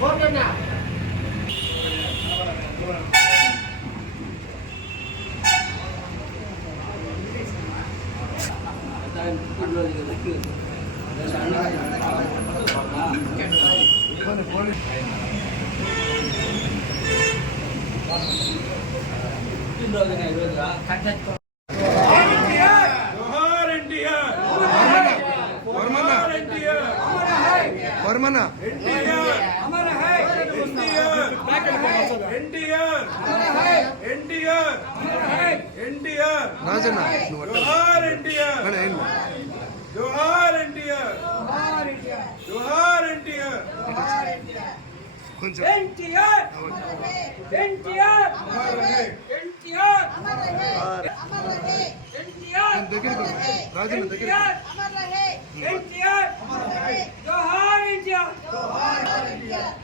वर्मना राजना जोहार एनटीआर जोहार एनटीआर जोहार एनटीआर एनटीआर एनटीआर एनटीआर एनटीआर దగ్గర రాజన్న దగ్గర एनटीआर जोहार एनटीआर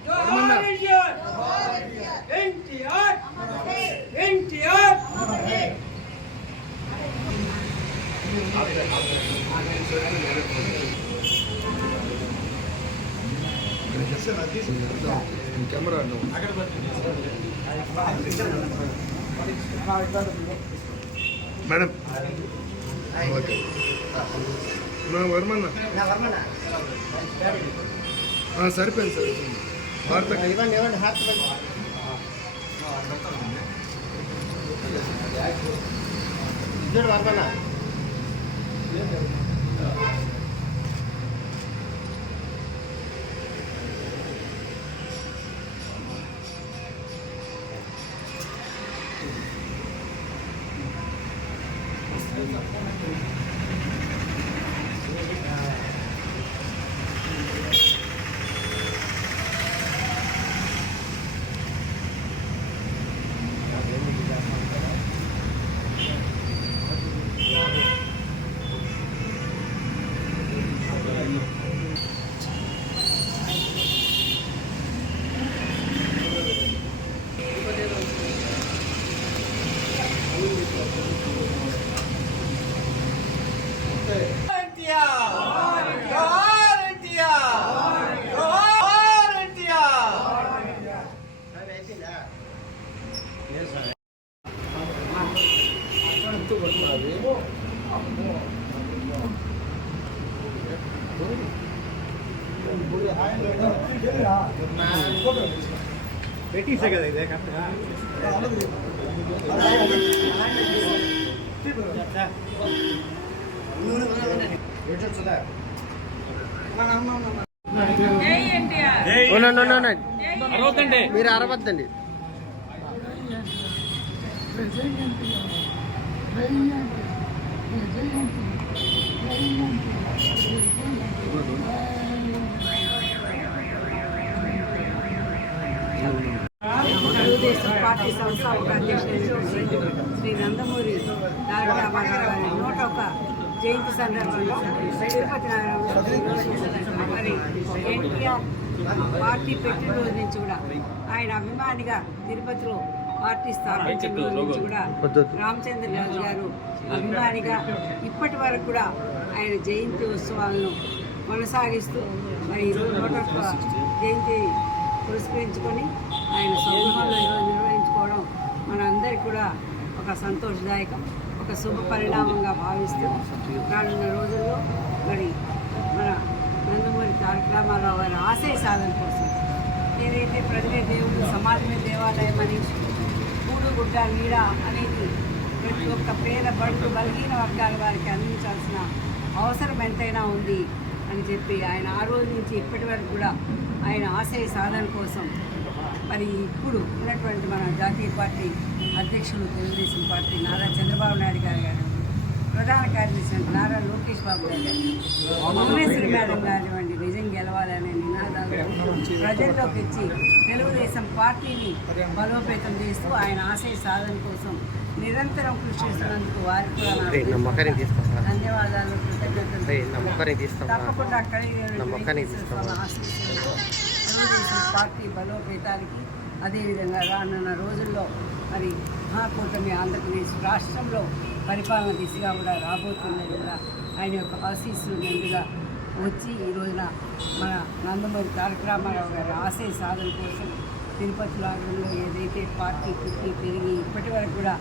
जोहार एनटीआर एनटीआर एनटीआर कैमरा मैडम वर्मना सरिपे भारत वर्मना बेटी से क्या देखा మీరు అరవద్దండి తెలుగుదేశం పార్టీ సంస్థాపక అధ్యక్షుడు శ్రీ నందమూరి తారక రామారావు గారి 101 జయంతి సందర్భంగా తిరుపతి నగరంలో మరి ఎన్టీఆర్ పార్టీ పెట్టిన రోజు నుంచి కూడా ఆయన అభిమానిగా తిరుపతిలో పార్టీ స్థాపించిన రోజు నుంచి కూడా రామచంద్రరాజు గారు అభిమానిగా ఇప్పటి వరకు కూడా ఆయన జయంతి ఉత్సవాలను కొనసాగిస్తూ మరి 101 జయంతి పురస్కరించుకొని ఆయన స్వగృహంలో నిర్వహించుకోవడం మనందరికీ కూడా ఒక సంతోషదాయకం, ఒక శుభ పరిణామంగా భావిస్తూ రానున్న రోజుల్లో మరి మన నందమూరి తారక రామారావు గారి ఆశయ సాధన కోసం ఏదైతే ప్రజలే దేవుడు, సమాజమే దేవాలయం అని, కూడు గుడ్డ నీడ అనేది ప్రతి ఒక్క పేద బడుగు బలహీన వర్గాల వారికి అందించాల్సిన అవసరం ఎంతైనా ఉంది అని చెప్పి ఆయన ఆ రోజు నుంచి ఇప్పటి వరకు కూడా ఆయన ఆశయ సాధన కోసం మరి ఇప్పుడు ఉన్నటువంటి మన జాతీయ పార్టీ అధ్యక్షులు తెలుగుదేశం పార్టీ నారా చంద్రబాబు నాయుడు గారు ప్రధాన కార్యదర్శి నారా లోకేష్ బాబు గారు భువనేశ్వరి మేడం గారివ్వండి నిజం గెలవాలనే నినాదాలు ప్రజల్లోకి ఇచ్చి తెలుగుదేశం పార్టీని బలోపేతం చేస్తూ ఆయన ఆశయ సాధన కోసం నిరంతరం కృషి చేస్తున్నందుకు వారికి కూడా ధన్యవాదాలు, కృతజ్ఞతలు. తప్పకుండా తెలుగుదేశం పార్టీ బలోపేతానికి అదేవిధంగా రానున్న రోజుల్లో మరి మహాకూటమి ఆంధ్రప్రదేశ్ రాష్ట్రంలో పరిపాలన దిశగా కూడా రాబోతున్నది కూడా ఆయన యొక్క ఆశీస్సులు మెండుగా వచ్చి ఈ రోజున మన నందమూరి తారక రామారావు గారి ఆశయ సాధన కోసం తిరుపతి లాగంలో ఏదైతే పార్టీ పుట్టి పెరిగి ఇప్పటి వరకు కూడా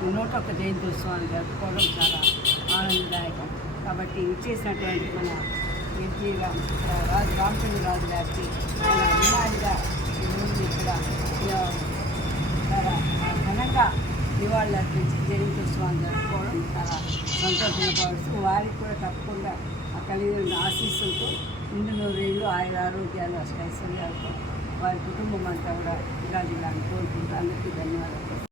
101 జయంత్యోత్సవాన్ని జరుపుకోవడం చాలా ఆనందదాయకం. కాబట్టి ఇచ్చేసినటువంటి మన ఎన్టీ రామచంద్రరాజు గారికి ఆయన అభిమానిగా ఈరోజు ఇక్కడ చాలా ఘనంగా నివాళులు అర్పించి జయంత్యోత్సవాన్ని జరుపుకోవడం చాలా సంతోషంగా భావిస్తూ వారికి కూడా తప్పకుండా ఆ కలిగిన ఆశీస్సులతో నిండు నూరేళ్ళు ఆరోగ్యాలు అష్టైశ్వర్యాలతో వారి కుటుంబం అంతా కూడా ఇలా జిల్లాను కోరుకుంటూ అందరికీ ధన్యవాదాలు.